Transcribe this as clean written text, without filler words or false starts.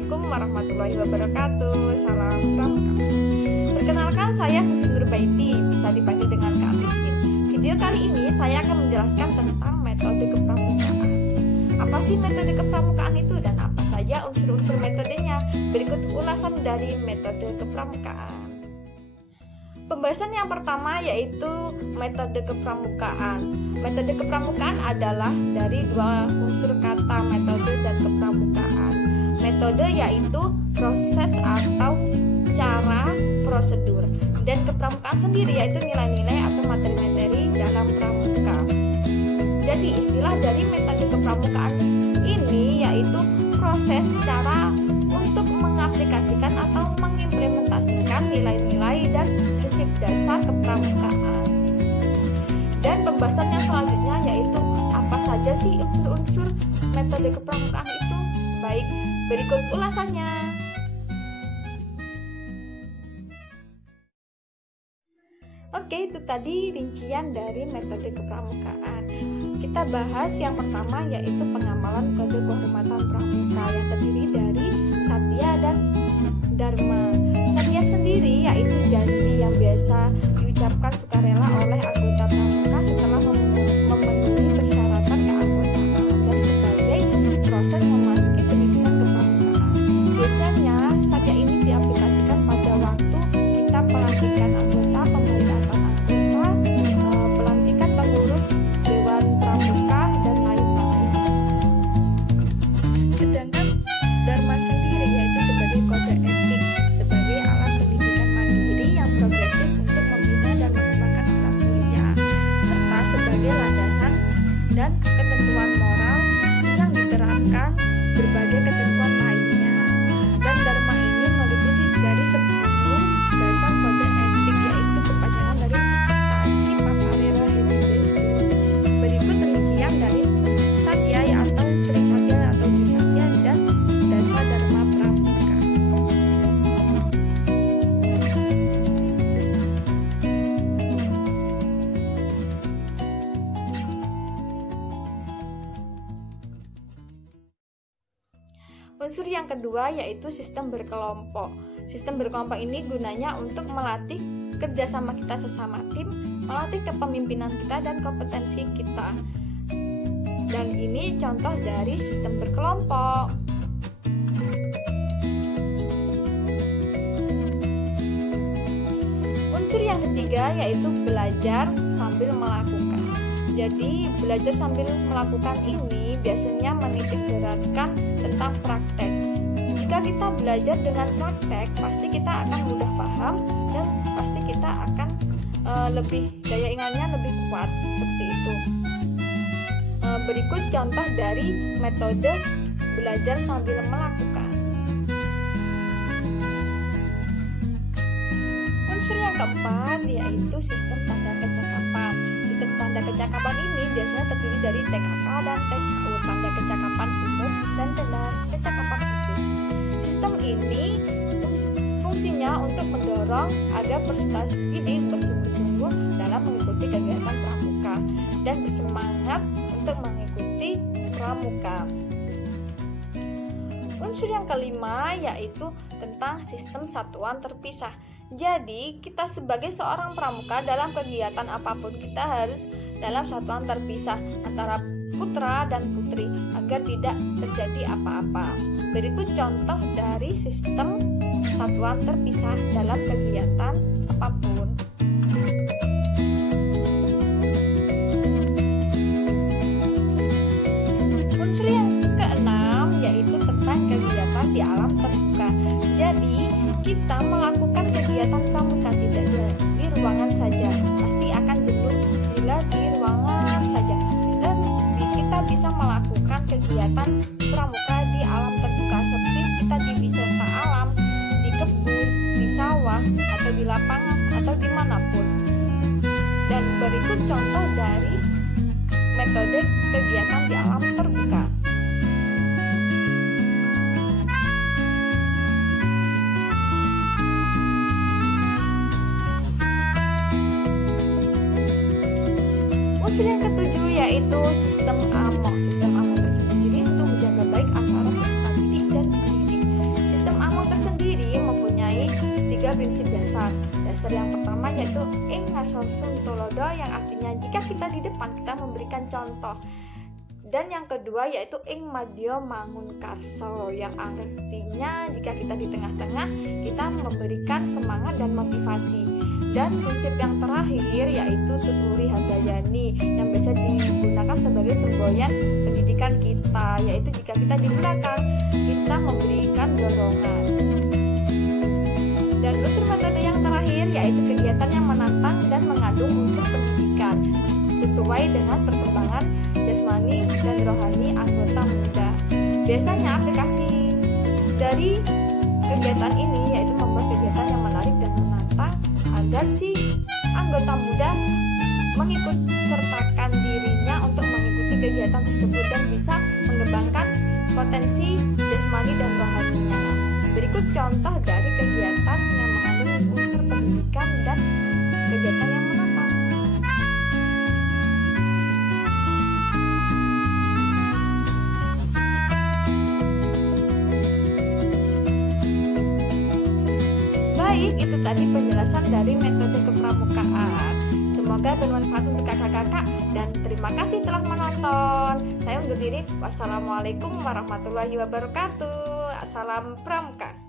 Assalamualaikum warahmatullahi wabarakatuh. Salam pramuka. Perkenalkan, saya Fifi Nurbaiti, bisa dipanggil dengan Kak Titin. Video kali ini saya akan menjelaskan tentang metode kepramukaan. Apa sih metode kepramukaan itu dan apa saja unsur-unsur metodenya? Berikut ulasan dari metode kepramukaan. Pembahasan yang pertama yaitu metode kepramukaan. Metode kepramukaan adalah dari dua unsur kata metode dan kepramukaan. Metode yaitu proses atau cara, prosedur, dan kepramukaan sendiri yaitu nilai-nilai atau materi-materi dalam pramuka. Jadi istilah dari metode kepramukaan ini yaitu proses cara untuk mengaplikasikan atau mengimplementasikan nilai-nilai dan prinsip dasar kepramukaan. Dan pembahasan yang selanjutnya yaitu apa saja sih unsur-unsur metode kepramukaan itu? Baik, berikut ulasannya. Oke, itu tadi rincian dari metode kepramukaan. Kita bahas yang pertama yaitu pengamalan kode kehormatan pramuka yang terdiri dari satya dan dharma. Satya sendiri yaitu janji yang biasa diucapkan sukarela oleh anggota pramuka setelah memenuhi persyaratan keanggotaan dan sebagai proses memasuki pendidikan kepramukaan. Biasanya satya ini diaplikasikan pada waktu kita pelantikan anggota, pembagian anggota, pelantikan pengurus dewan pramuka dan lain-lain. Sedangkan dharma sendiri yaitu sebagai kode etik, sebagai alat pendidikan mandiri yang progresif untuk membina dan mengembangkan anak mulia, serta sebagai landasan dan ketentuan moral yang diterapkan berbagai ketentuan lainnya. Dan dharma ini meliputi dari 10 dasar kode etik yaitu kepanjangan dari Taci Paparera Hedidesu. Berikut rincian dari satya atau trisatya atau trisatya dan dasar dharma pramuka. Unsur yang kedua yaitu sistem berkelompok. Sistem berkelompok ini gunanya untuk melatih kerjasama kita sesama tim, melatih kepemimpinan kita dan kompetensi kita. Dan ini contoh dari sistem berkelompok. Unsur yang ketiga yaitu belajar sambil melakukan. Jadi belajar sambil melakukan ini biasanya menitik beratkan tentang praktek. Jika kita belajar dengan praktek, pasti kita akan mudah paham dan pasti kita akan lebih daya ingatnya lebih kuat seperti itu. Berikut contoh dari metode belajar sambil melakukan. Unsur yang keempat yaitu sistem tanda kecakapan. Sistem tanda kecakapan ini biasanya terdiri dari TKK dan TKU, tanda kecakapan umum dan tanda kecakapan khusus. Sistem ini fungsinya untuk mendorong agar peserta didik bersungguh-sungguh dalam mengikuti kegiatan pramuka dan bersemangat untuk mengikuti pramuka. Unsur yang kelima yaitu tentang sistem satuan terpisah. Jadi, kita sebagai seorang pramuka dalam kegiatan apapun kita harus dalam satuan terpisah antara putra dan putri agar tidak terjadi apa-apa. Berikut contoh dari sistem satuan terpisah dalam kegiatan apapun. Unsur yang keenam yaitu tentang kegiatan di alam terbuka. Jadi, kita melakukan kegiatan pramuka tidak di ruangan saja, pasti akan jenuh bila di ruangan saja. Dan kita bisa melakukan kegiatan pramuka di alam terbuka seperti kita di wisata alam, di kebun, di sawah, atau di lapangan, atau dimanapun. Dan berikut contoh dari metode kegiatan di alam terbuka. Unsur yang ketujuh yaitu sistem AMOH. Sistem AMOH tersendiri untuk menjaga baik antara peserta didik dan pendidik. Unsur yang pertama yaitu ing ngasorsun tulodo, yang artinya jika kita di depan kita memberikan contoh. Dan yang kedua yaitu ing madya mangun karso, yang artinya jika kita di tengah-tengah kita memberikan semangat dan motivasi. Dan prinsip yang terakhir yaitu tuturi handayani, yang biasa digunakan sebagai semboyan pendidikan kita, yaitu jika kita di belakang kita memberikan dorongan. Dan unsur metode yang terakhir yaitu kegiatan yang menantang dan mengandung unsur pendidikan sesuai dengan perkembangan jasmani dan rohani anggota muda. Biasanya aplikasi dari kegiatan ini yaitu membuat kegiatan yang menarik dan menantang agar si anggota muda mengikut sertakan dirinya untuk mengikuti kegiatan tersebut dan bisa mengembangkan potensi jasmani dan rohaninya. Berikut contoh dari kegiatan yang mengandung unsur pendidikan dan kegiatan yang menantang. Baik, itu tadi penjelasan dari metode kepramukaan. Semoga bermanfaat untuk kakak-kakak dan terima kasih telah menonton. Saya undur diri. Wassalamualaikum warahmatullahi wabarakatuh. Salam Pramuka.